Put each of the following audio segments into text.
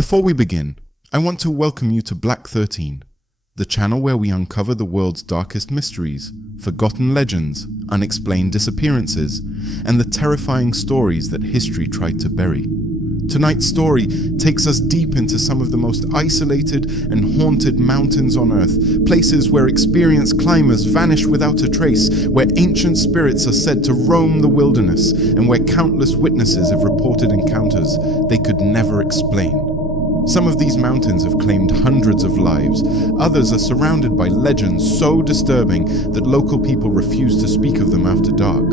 Before we begin, I want to welcome you to Black 13, the channel where we uncover the world's darkest mysteries, forgotten legends, unexplained disappearances, and the terrifying stories that history tried to bury. Tonight's story takes us deep into some of the most isolated and haunted mountains on Earth, places where experienced climbers vanish without a trace, where ancient spirits are said to roam the wilderness, and where countless witnesses have reported encounters they could never explain. Some of these mountains have claimed hundreds of lives. Others are surrounded by legends so disturbing that local people refuse to speak of them after dark.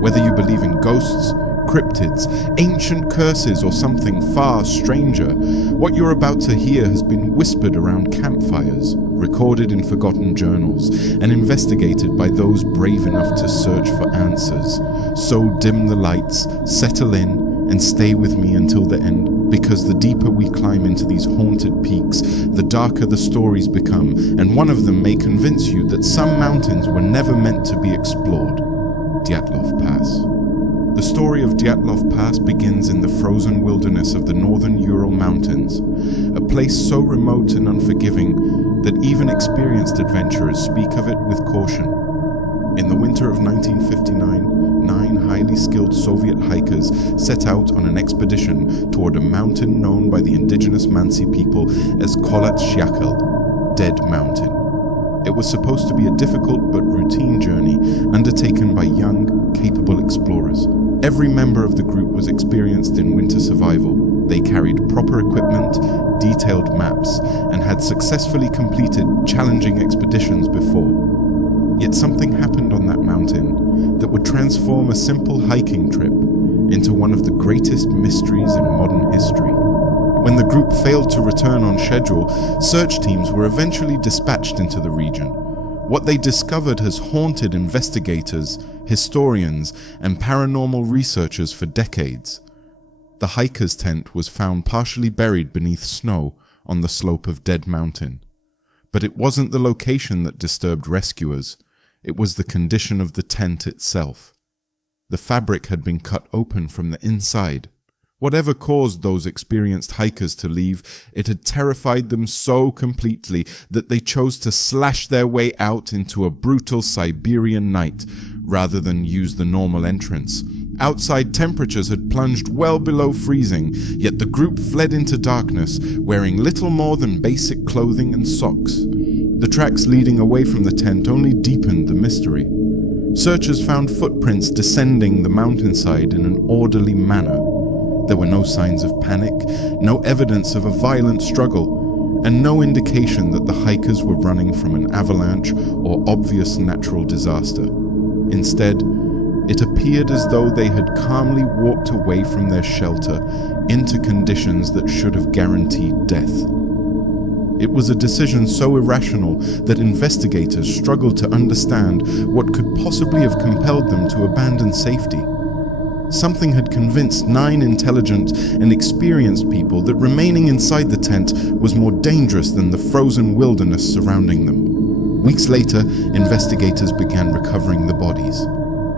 Whether you believe in ghosts, cryptids, ancient curses, or something far stranger, what you're about to hear has been whispered around campfires, recorded in forgotten journals, and investigated by those brave enough to search for answers. So dim the lights, settle in, and stay with me until the end, because the deeper we climb into these haunted peaks, the darker the stories become, and one of them may convince you that some mountains were never meant to be explored. Dyatlov Pass. The story of Dyatlov Pass begins in the frozen wilderness of the northern Ural Mountains, a place so remote and unforgiving that even experienced adventurers speak of it with caution. In the winter of 1959, 9 highly skilled Soviet hikers set out on an expedition toward a mountain known by the indigenous Mansi people as Kailash, Dead Mountain. It was supposed to be a difficult but routine journey undertaken by young, capable explorers. Every member of the group was experienced in winter survival. They carried proper equipment, detailed maps, and had successfully completed challenging expeditions before. Yet something happened on that mountain that would transform a simple hiking trip into one of the greatest mysteries in modern history. When the group failed to return on schedule, search teams were eventually dispatched into the region. What they discovered has haunted investigators, historians, and paranormal researchers for decades. The hiker's tent was found partially buried beneath snow on the slope of Dead Mountain. But it wasn't the location that disturbed rescuers. It was the condition of the tent itself. The fabric had been cut open from the inside. Whatever caused those experienced hikers to leave, it had terrified them so completely that they chose to slash their way out into a brutal Siberian night rather than use the normal entrance. Outside temperatures had plunged well below freezing, yet the group fled into darkness, wearing little more than basic clothing and socks. The tracks leading away from the tent only deepened the mystery. Searchers found footprints descending the mountainside in an orderly manner. There were no signs of panic, no evidence of a violent struggle, and no indication that the hikers were running from an avalanche or obvious natural disaster. Instead, it appeared as though they had calmly walked away from their shelter into conditions that should have guaranteed death. It was a decision so irrational that investigators struggled to understand what could possibly have compelled them to abandon safety. Something had convinced 9 intelligent and experienced people that remaining inside the tent was more dangerous than the frozen wilderness surrounding them. Weeks later, investigators began recovering the bodies.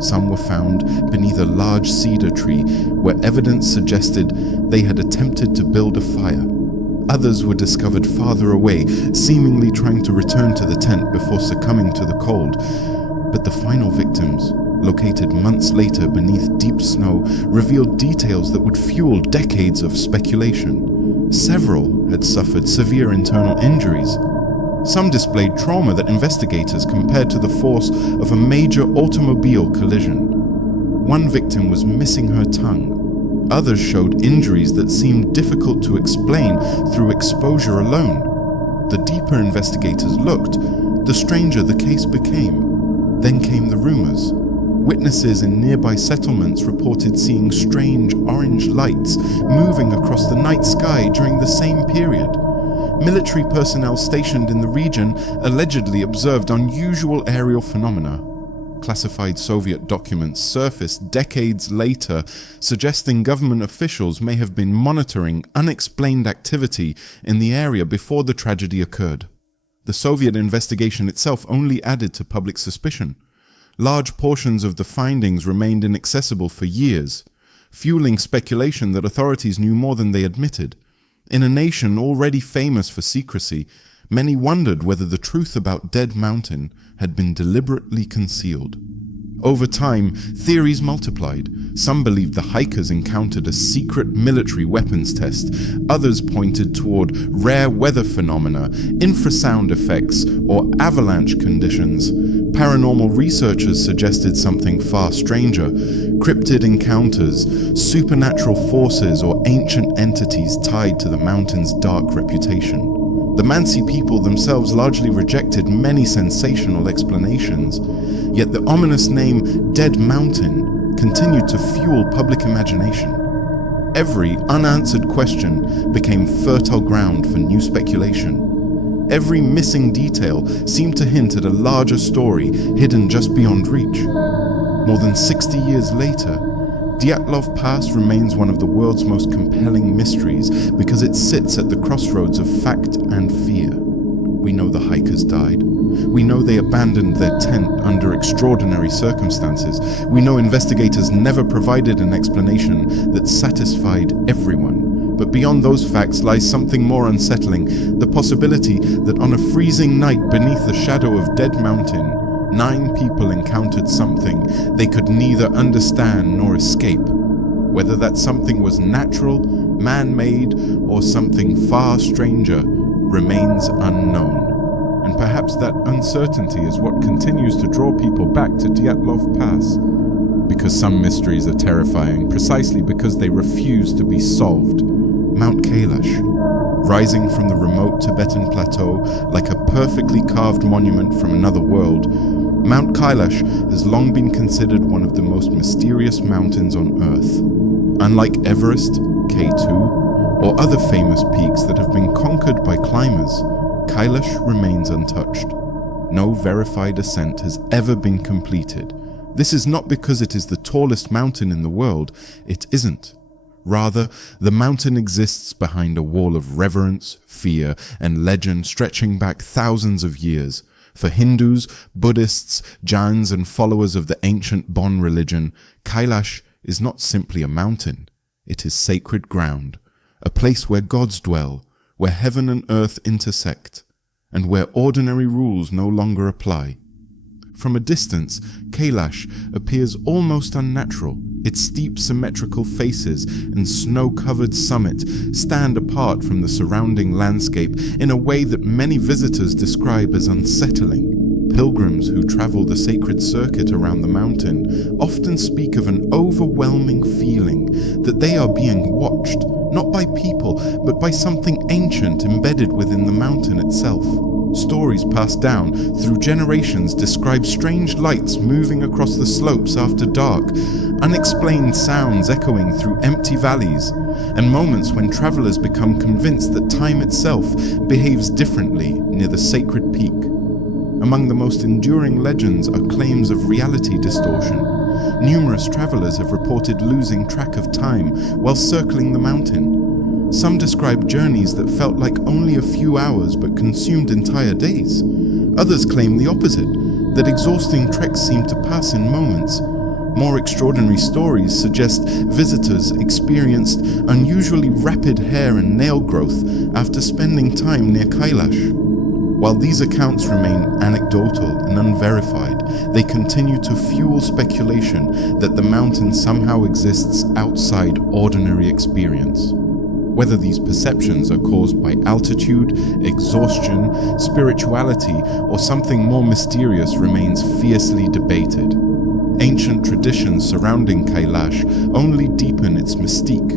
Some were found beneath a large cedar tree where evidence suggested they had attempted to build a fire. Others were discovered farther away, seemingly trying to return to the tent before succumbing to the cold. But the final victims, located months later beneath deep snow, revealed details that would fuel decades of speculation. Several had suffered severe internal injuries. Some displayed trauma that investigators compared to the force of a major automobile collision. One victim was missing her tongue. Others showed injuries that seemed difficult to explain through exposure alone. The deeper investigators looked, the stranger the case became. Then came the rumors. Witnesses in nearby settlements reported seeing strange orange lights moving across the night sky during the same period. Military personnel stationed in the region allegedly observed unusual aerial phenomena. Classified Soviet documents surfaced decades later, suggesting government officials may have been monitoring unexplained activity in the area before the tragedy occurred. The Soviet investigation itself only added to public suspicion. Large portions of the findings remained inaccessible for years, fueling speculation that authorities knew more than they admitted. In a nation already famous for secrecy, many wondered whether the truth about Dead Mountain had been deliberately concealed. Over time, theories multiplied. Some believed the hikers encountered a secret military weapons test. Others pointed toward rare weather phenomena, infrasound effects, or avalanche conditions. Paranormal researchers suggested something far stranger: cryptid encounters, supernatural forces, or ancient entities tied to the mountain's dark reputation. The Mansi people themselves largely rejected many sensational explanations, yet the ominous name Dead Mountain continued to fuel public imagination. Every unanswered question became fertile ground for new speculation. Every missing detail seemed to hint at a larger story hidden just beyond reach. More than 60 years later, Dyatlov Pass remains one of the world's most compelling mysteries because it sits at the crossroads of fact and fear. We know the hikers died. We know they abandoned their tent under extraordinary circumstances. We know investigators never provided an explanation that satisfied everyone. But beyond those facts lies something more unsettling: the possibility that on a freezing night beneath the shadow of Dead Mountain, 9 people encountered something they could neither understand nor escape. Whether that something was natural, man-made, or something far stranger remains unknown. And perhaps that uncertainty is what continues to draw people back to Dyatlov Pass. Because some mysteries are terrifying precisely because they refuse to be solved. Mount Kailash, rising from the remote Tibetan plateau like a perfectly carved monument from another world, Mount Kailash has long been considered one of the most mysterious mountains on Earth. Unlike Everest, K2, or other famous peaks that have been conquered by climbers, Kailash remains untouched. No verified ascent has ever been completed. This is not because it is the tallest mountain in the world. It isn't. Rather, the mountain exists behind a wall of reverence, fear, and legend stretching back thousands of years. For Hindus, Buddhists, Jains, and followers of the ancient Bon religion, Kailash is not simply a mountain. It is sacred ground, a place where gods dwell, where heaven and earth intersect, and where ordinary rules no longer apply. From a distance, Kailash appears almost unnatural. Its steep symmetrical faces and snow-covered summit stand apart from the surrounding landscape in a way that many visitors describe as unsettling. Pilgrims who travel the sacred circuit around the mountain often speak of an overwhelming feeling that they are being watched, not by people, but by something ancient embedded within the mountain itself. Stories passed down through generations describe strange lights moving across the slopes after dark, unexplained sounds echoing through empty valleys, and moments when travelers become convinced that time itself behaves differently near the sacred peak. Among the most enduring legends are claims of reality distortion. Numerous travelers have reported losing track of time while circling the mountain. Some describe journeys that felt like only a few hours but consumed entire days. Others claim the opposite, that exhausting treks seem to pass in moments. More extraordinary stories suggest visitors experienced unusually rapid hair and nail growth after spending time near Kailash. While these accounts remain anecdotal and unverified, they continue to fuel speculation that the mountain somehow exists outside ordinary experience. Whether these perceptions are caused by altitude, exhaustion, spirituality, or something more mysterious remains fiercely debated. Ancient traditions surrounding Kailash only deepen its mystique.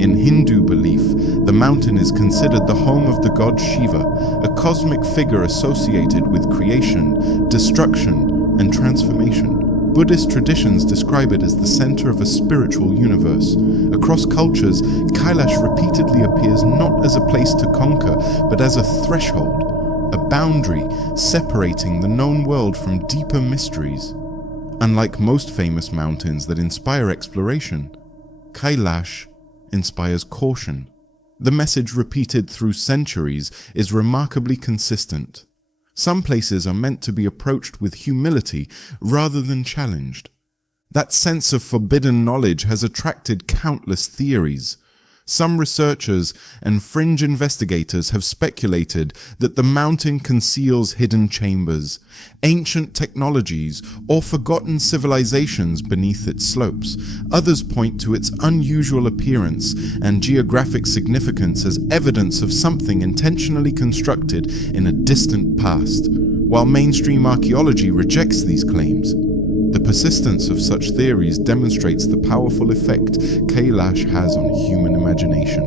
In Hindu belief, the mountain is considered the home of the god Shiva, a cosmic figure associated with creation, destruction, and transformation. Buddhist traditions describe it as the center of a spiritual universe. Across cultures, Kailash repeatedly appears not as a place to conquer, but as a threshold, a boundary separating the known world from deeper mysteries. Unlike most famous mountains that inspire exploration, Kailash inspires caution. The message repeated through centuries is remarkably consistent. Some places are meant to be approached with humility rather than challenged. That sense of forbidden knowledge has attracted countless theories. Some researchers and fringe investigators have speculated that the mountain conceals hidden chambers, ancient technologies, or forgotten civilizations beneath its slopes. Others point to its unusual appearance and geographic significance as evidence of something intentionally constructed in a distant past, while mainstream archaeology rejects these claims. The persistence of such theories demonstrates the powerful effect Kailash has on human imagination.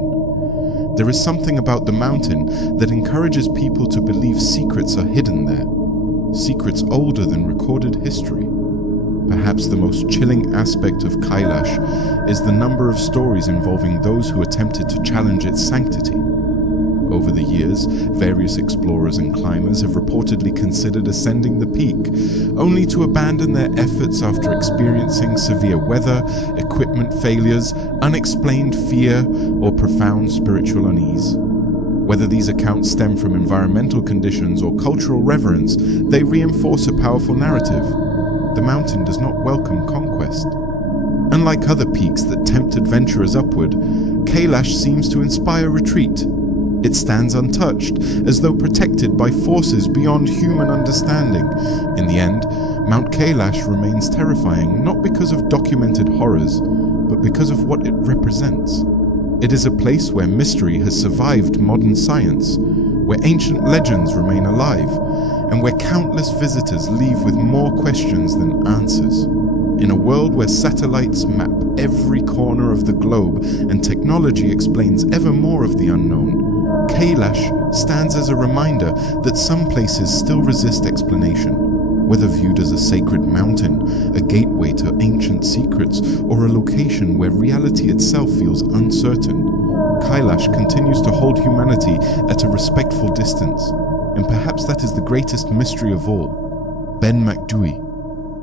There is something about the mountain that encourages people to believe secrets are hidden there, secrets older than recorded history. Perhaps the most chilling aspect of Kailash is the number of stories involving those who attempted to challenge its sanctity. Over the years, various explorers and climbers have reportedly considered ascending the peak, only to abandon their efforts after experiencing severe weather, equipment failures, unexplained fear, or profound spiritual unease. Whether these accounts stem from environmental conditions or cultural reverence, they reinforce a powerful narrative. The mountain does not welcome conquest. Unlike other peaks that tempt adventurers upward, Kailash seems to inspire retreat. It stands untouched, as though protected by forces beyond human understanding. In the end, Mount Kailash remains terrifying not because of documented horrors, but because of what it represents. It is a place where mystery has survived modern science, where ancient legends remain alive, and where countless visitors leave with more questions than answers. In a world where satellites map every corner of the globe and technology explains ever more of the unknown, Kailash stands as a reminder that some places still resist explanation. Whether viewed as a sacred mountain, a gateway to ancient secrets, or a location where reality itself feels uncertain, Kailash continues to hold humanity at a respectful distance. And perhaps that is the greatest mystery of all. Ben Macdui.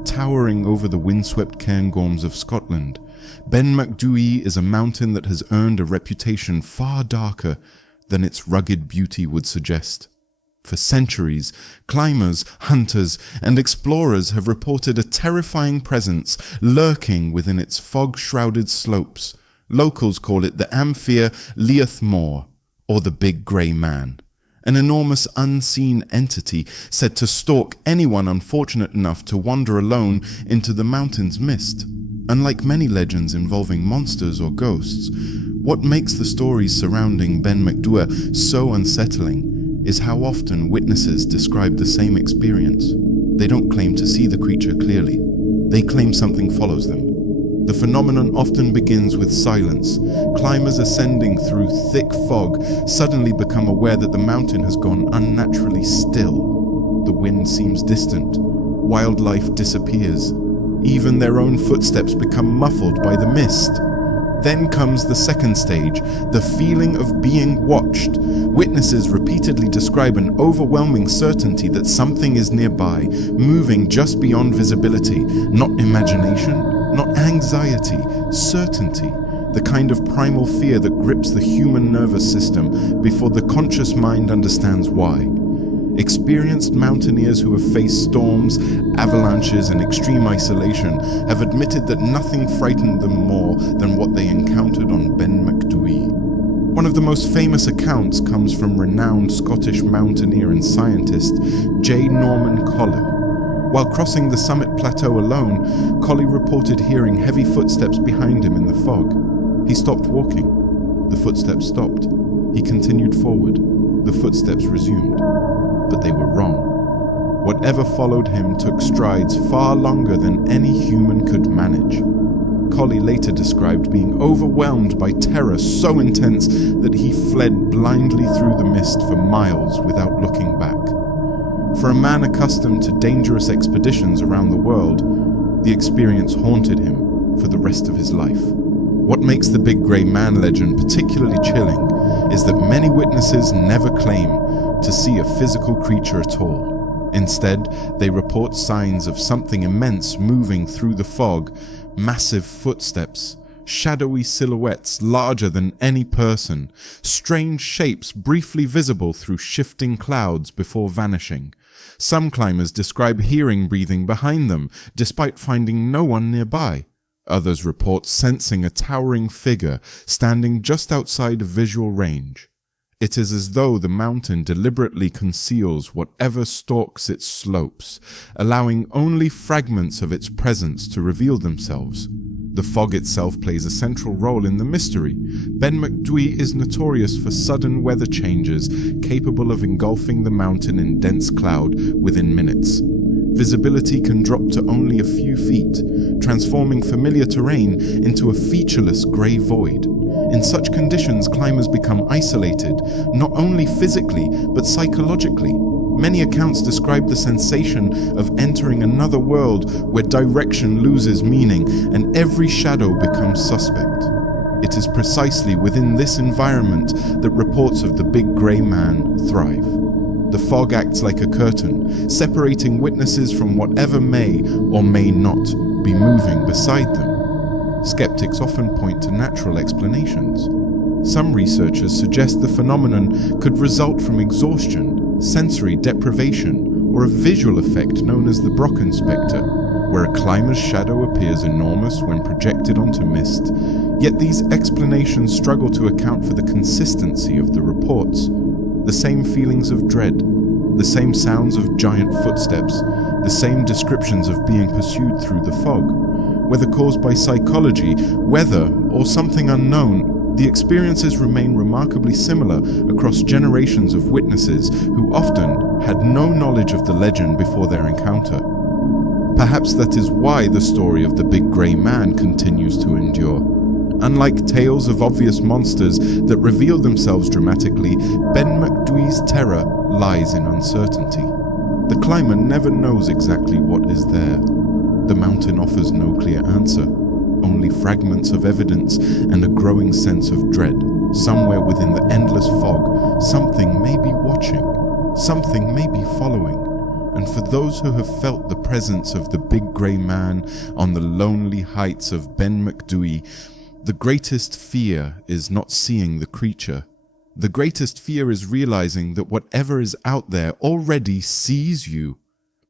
Towering over the windswept Cairngorms of Scotland, Ben Macdui is a mountain that has earned a reputation far darker than its rugged beauty would suggest. For centuries, climbers, hunters, and explorers have reported a terrifying presence lurking within its fog-shrouded slopes. Locals call it the Amphir Liath Mor, or the Big Grey Man, an enormous unseen entity said to stalk anyone unfortunate enough to wander alone into the mountain's mist. Unlike many legends involving monsters or ghosts, what makes the stories surrounding Ben Macdui so unsettling is how often witnesses describe the same experience. They don't claim to see the creature clearly. They claim something follows them. The phenomenon often begins with silence. Climbers ascending through thick fog suddenly become aware that the mountain has gone unnaturally still. The wind seems distant. Wildlife disappears. Even their own footsteps become muffled by the mist. Then comes the second stage, the feeling of being watched. Witnesses repeatedly describe an overwhelming certainty that something is nearby, moving just beyond visibility. Not imagination, not anxiety, certainty. The kind of primal fear that grips the human nervous system before the conscious mind understands why. Experienced mountaineers who have faced storms, avalanches, and extreme isolation have admitted that nothing frightened them more than what they encountered on Ben Macdui. One of the most famous accounts comes from renowned Scottish mountaineer and scientist J. Norman Collie. While crossing the summit plateau alone, Collie reported hearing heavy footsteps behind him in the fog. He stopped walking. The footsteps stopped. He continued forward. The footsteps resumed. But they were wrong. Whatever followed him took strides far longer than any human could manage. Collie later described being overwhelmed by terror so intense that he fled blindly through the mist for miles without looking back. For a man accustomed to dangerous expeditions around the world, the experience haunted him for the rest of his life. What makes the Big Grey Man legend particularly chilling is that many witnesses never claim to see a physical creature at all. Instead, they report signs of something immense moving through the fog, massive footsteps, shadowy silhouettes larger than any person, strange shapes briefly visible through shifting clouds before vanishing. Some climbers describe hearing breathing behind them, despite finding no one nearby. Others report sensing a towering figure standing just outside of visual range. It is as though the mountain deliberately conceals whatever stalks its slopes, allowing only fragments of its presence to reveal themselves. The fog itself plays a central role in the mystery. Ben Macdui is notorious for sudden weather changes capable of engulfing the mountain in dense cloud within minutes. Visibility can drop to only a few feet, transforming familiar terrain into a featureless grey void. In such conditions, climbers become isolated, not only physically, but psychologically. Many accounts describe the sensation of entering another world where direction loses meaning and every shadow becomes suspect. It is precisely within this environment that reports of the big grey man thrive. The fog acts like a curtain, separating witnesses from whatever may or may not be moving beside them. Skeptics often point to natural explanations. Some researchers suggest the phenomenon could result from exhaustion, sensory deprivation, or a visual effect known as the Brocken spectre, where a climber's shadow appears enormous when projected onto mist. Yet these explanations struggle to account for the consistency of the reports. The same feelings of dread, the same sounds of giant footsteps, the same descriptions of being pursued through the fog. Whether caused by psychology, weather, or something unknown, the experiences remain remarkably similar across generations of witnesses who often had no knowledge of the legend before their encounter. Perhaps that is why the story of the big grey man continues to endure. Unlike tales of obvious monsters that reveal themselves dramatically, Ben Macdui's terror lies in uncertainty. The climber never knows exactly what is there. The mountain offers no clear answer, only fragments of evidence and a growing sense of dread. Somewhere within the endless fog, something may be watching, something may be following. And for those who have felt the presence of the big grey man on the lonely heights of Ben Macdui, the greatest fear is not seeing the creature. The greatest fear is realizing that whatever is out there already sees you.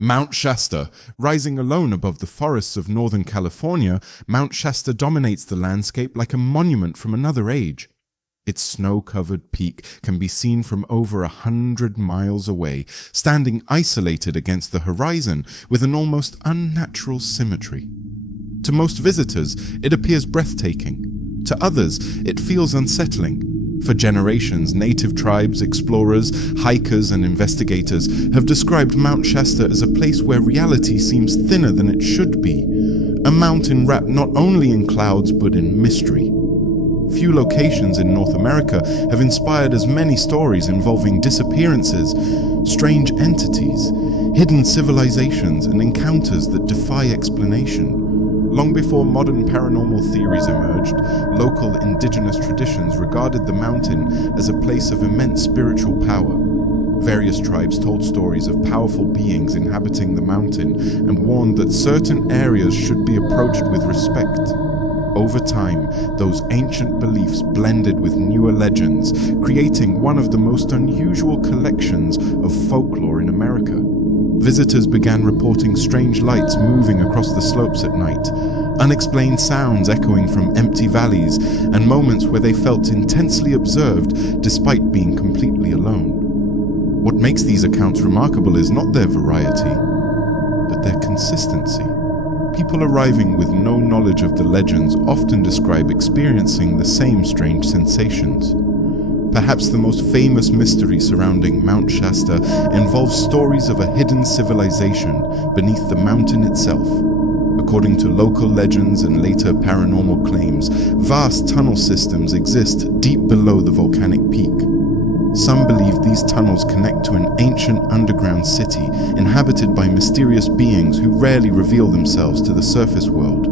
Mount Shasta. Rising alone above the forests of Northern California, Mount Shasta dominates the landscape like a monument from another age. Its snow-covered peak can be seen from over 100 miles away, standing isolated against the horizon with an almost unnatural symmetry. To most visitors, it appears breathtaking. To others, it feels unsettling. For generations, native tribes, explorers, hikers, and investigators have described Mount Shasta as a place where reality seems thinner than it should be, a mountain wrapped not only in clouds but in mystery. Few locations in North America have inspired as many stories involving disappearances, strange entities, hidden civilizations, and encounters that defy explanation. Long before modern paranormal theories emerged, local indigenous traditions regarded the mountain as a place of immense spiritual power. Various tribes told stories of powerful beings inhabiting the mountain and warned that certain areas should be approached with respect. Over time, those ancient beliefs blended with newer legends, creating one of the most unusual collections of folklore in America. Visitors began reporting strange lights moving across the slopes at night, unexplained sounds echoing from empty valleys, and moments where they felt intensely observed despite being completely alone. What makes these accounts remarkable is not their variety, but their consistency. People arriving with no knowledge of the legends often describe experiencing the same strange sensations. Perhaps the most famous mystery surrounding Mount Shasta involves stories of a hidden civilization beneath the mountain itself. According to local legends and later paranormal claims, vast tunnel systems exist deep below the volcanic peak. Some believe these tunnels connect to an ancient underground city inhabited by mysterious beings who rarely reveal themselves to the surface world.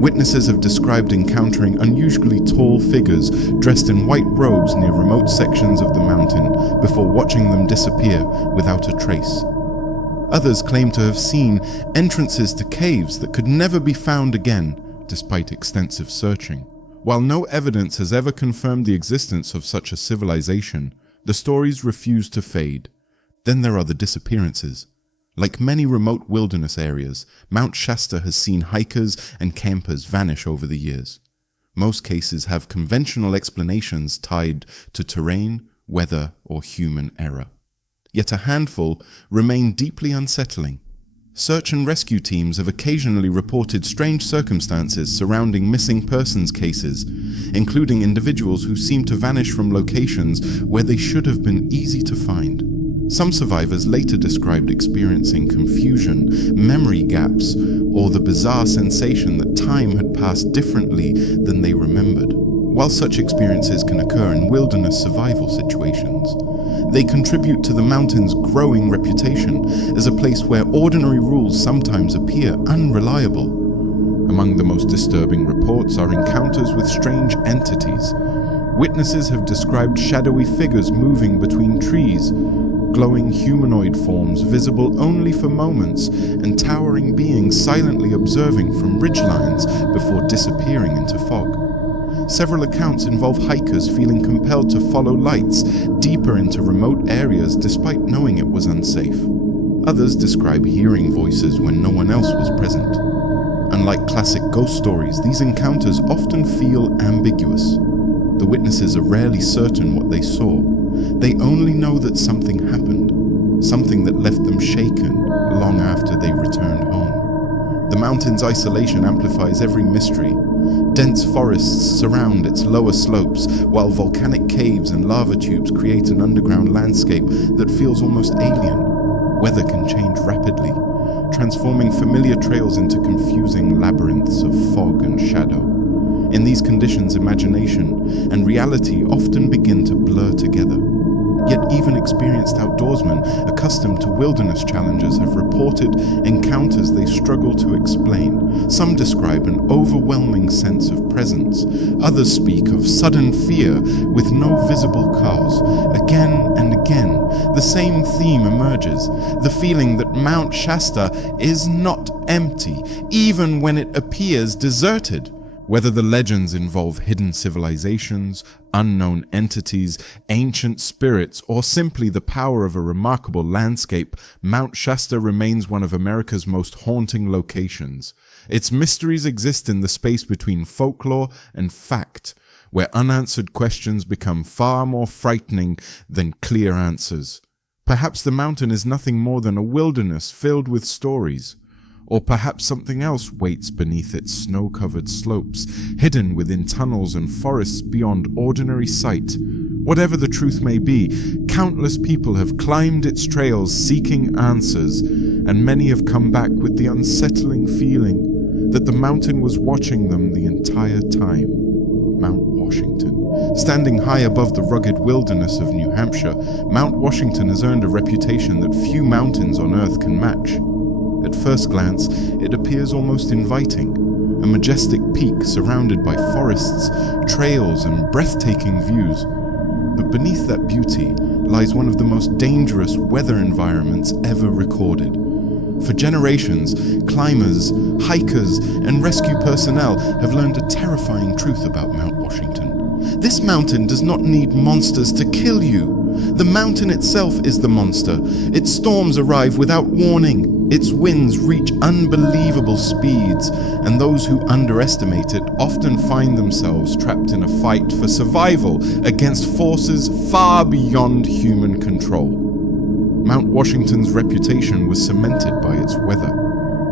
Witnesses have described encountering unusually tall figures dressed in white robes near remote sections of the mountain before watching them disappear without a trace. Others claim to have seen entrances to caves that could never be found again, despite extensive searching. While no evidence has ever confirmed the existence of such a civilization, the stories refuse to fade. Then there are the disappearances. Like many remote wilderness areas, Mount Shasta has seen hikers and campers vanish over the years. Most cases have conventional explanations tied to terrain, weather, or human error. Yet a handful remain deeply unsettling. Search and rescue teams have occasionally reported strange circumstances surrounding missing persons cases, including individuals who seem to vanish from locations where they should have been easy to find. Some survivors later described experiencing confusion, memory gaps, or the bizarre sensation that time had passed differently than they remembered. While such experiences can occur in wilderness survival situations, they contribute to the mountain's growing reputation as a place where ordinary rules sometimes appear unreliable. Among the most disturbing reports are encounters with strange entities. Witnesses have described shadowy figures moving between trees, glowing humanoid forms visible only for moments, and towering beings silently observing from ridgelines before disappearing into fog. Several accounts involve hikers feeling compelled to follow lights deeper into remote areas despite knowing it was unsafe. Others describe hearing voices when no one else was present. Unlike classic ghost stories, these encounters often feel ambiguous. The witnesses are rarely certain what they saw. They only know that something happened, something that left them shaken long after they returned home. The mountain's isolation amplifies every mystery. Dense forests surround its lower slopes, while volcanic caves and lava tubes create an underground landscape that feels almost alien. Weather can change rapidly, transforming familiar trails into confusing labyrinths of fog and shadow. In these conditions, imagination and reality often begin to blur together. Yet even experienced outdoorsmen accustomed to wilderness challenges have reported encounters they struggle to explain. Some describe an overwhelming sense of presence. Others speak of sudden fear with no visible cause. Again and again, the same theme emerges, the feeling that Mount Shasta is not empty, even when it appears deserted. Whether the legends involve hidden civilizations, unknown entities, ancient spirits, or simply the power of a remarkable landscape, Mount Shasta remains one of America's most haunting locations. Its mysteries exist in the space between folklore and fact, where unanswered questions become far more frightening than clear answers. Perhaps the mountain is nothing more than a wilderness filled with stories. Or perhaps something else waits beneath its snow-covered slopes, hidden within tunnels and forests beyond ordinary sight. Whatever the truth may be, countless people have climbed its trails seeking answers, and many have come back with the unsettling feeling that the mountain was watching them the entire time. Mount Washington. Standing high above the rugged wilderness of New Hampshire, Mount Washington has earned a reputation that few mountains on Earth can match. At first glance, it appears almost inviting, a majestic peak surrounded by forests, trails, and breathtaking views. But beneath that beauty lies one of the most dangerous weather environments ever recorded. For generations, climbers, hikers, and rescue personnel have learned a terrifying truth about Mount Washington. This mountain does not need monsters to kill you. The mountain itself is the monster. Its storms arrive without warning. Its winds reach unbelievable speeds, and those who underestimate it often find themselves trapped in a fight for survival against forces far beyond human control. Mount Washington's reputation was cemented by its weather.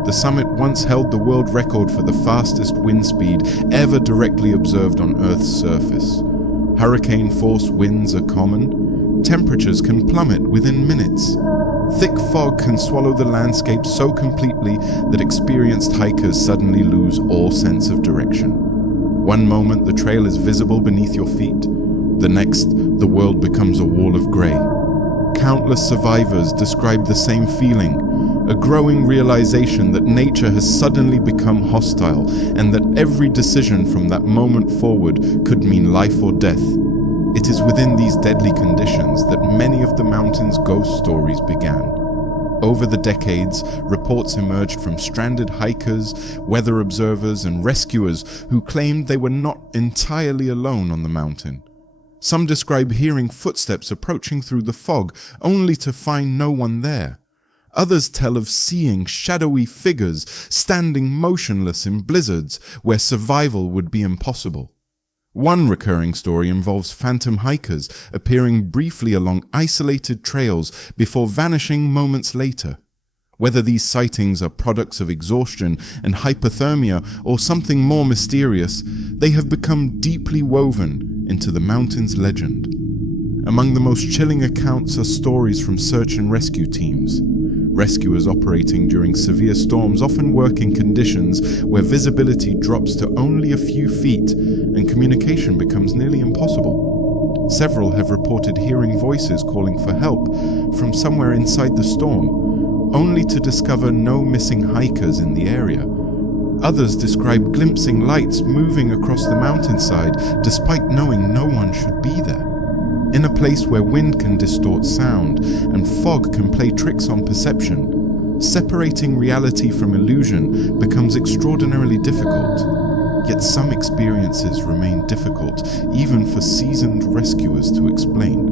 The summit once held the world record for the fastest wind speed ever directly observed on Earth's surface. Hurricane-force winds are common. Temperatures can plummet within minutes. Thick fog can swallow the landscape so completely that experienced hikers suddenly lose all sense of direction. One moment the trail is visible beneath your feet. The next, the world becomes a wall of grey. Countless survivors describe the same feeling, a growing realization that nature has suddenly become hostile and that every decision from that moment forward could mean life or death. It is within these deadly conditions that many of the mountain's ghost stories began. Over the decades, reports emerged from stranded hikers, weather observers, and rescuers who claimed they were not entirely alone on the mountain. Some describe hearing footsteps approaching through the fog, only to find no one there. Others tell of seeing shadowy figures standing motionless in blizzards where survival would be impossible. One recurring story involves phantom hikers appearing briefly along isolated trails before vanishing moments later. Whether these sightings are products of exhaustion and hypothermia or something more mysterious, they have become deeply woven into the mountain's legend. Among the most chilling accounts are stories from search and rescue teams. Rescuers operating during severe storms often work in conditions where visibility drops to only a few feet and communication becomes nearly impossible. Several have reported hearing voices calling for help from somewhere inside the storm, only to discover no missing hikers in the area. Others describe glimpsing lights moving across the mountainside despite knowing no one should be there. In a place where wind can distort sound and fog can play tricks on perception, separating reality from illusion becomes extraordinarily difficult. Yet some experiences remain difficult, even for seasoned rescuers to explain.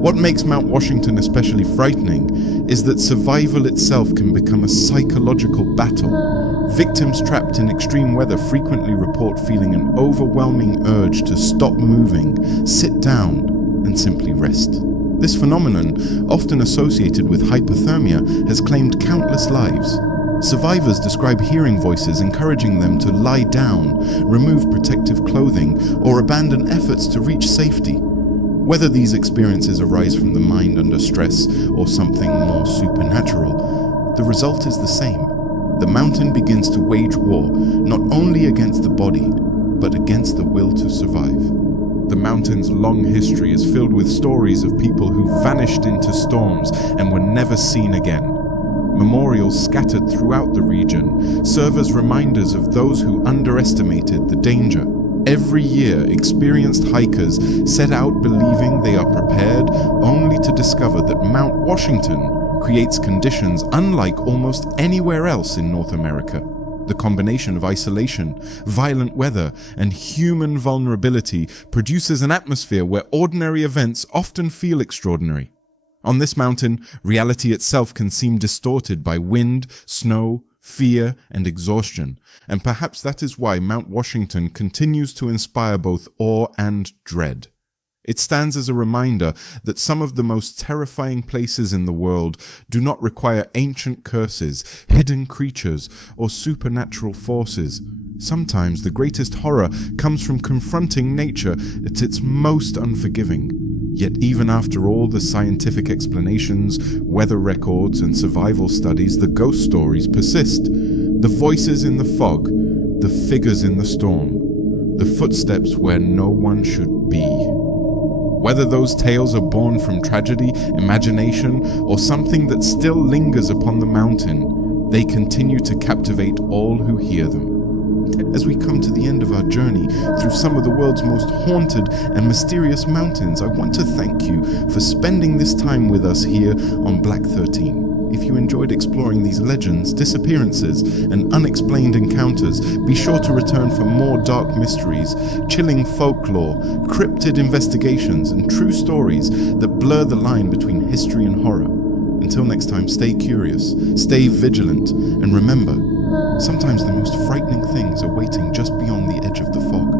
What makes Mount Washington especially frightening is that survival itself can become a psychological battle. Victims trapped in extreme weather frequently report feeling an overwhelming urge to stop moving, sit down, and simply rest. This phenomenon, often associated with hypothermia, has claimed countless lives. Survivors describe hearing voices encouraging them to lie down, remove protective clothing, or abandon efforts to reach safety. Whether these experiences arise from the mind under stress or something more supernatural, the result is the same. The mountain begins to wage war, not only against the body, but against the will to survive. The mountain's long history is filled with stories of people who vanished into storms and were never seen again. Memorials scattered throughout the region serve as reminders of those who underestimated the danger. Every year, experienced hikers set out believing they are prepared, only to discover that Mount Washington creates conditions unlike almost anywhere else in North America. The combination of isolation, violent weather, and human vulnerability produces an atmosphere where ordinary events often feel extraordinary. On this mountain, reality itself can seem distorted by wind, snow, fear, and exhaustion, and perhaps that is why Mount Washington continues to inspire both awe and dread. It stands as a reminder that some of the most terrifying places in the world do not require ancient curses, hidden creatures, or supernatural forces. Sometimes the greatest horror comes from confronting nature at its most unforgiving. Yet even after all the scientific explanations, weather records, and survival studies, the ghost stories persist. The voices in the fog, the figures in the storm, the footsteps where no one should be. Whether those tales are born from tragedy, imagination, or something that still lingers upon the mountain, they continue to captivate all who hear them. As we come to the end of our journey through some of the world's most haunted and mysterious mountains, I want to thank you for spending this time with us here on Black 13. If you enjoyed exploring these legends, disappearances, and unexplained encounters, be sure to return for more dark mysteries, chilling folklore, cryptid investigations, and true stories that blur the line between history and horror. Until next time, stay curious, stay vigilant, and remember, sometimes the most frightening things are waiting just beyond the edge of the fog.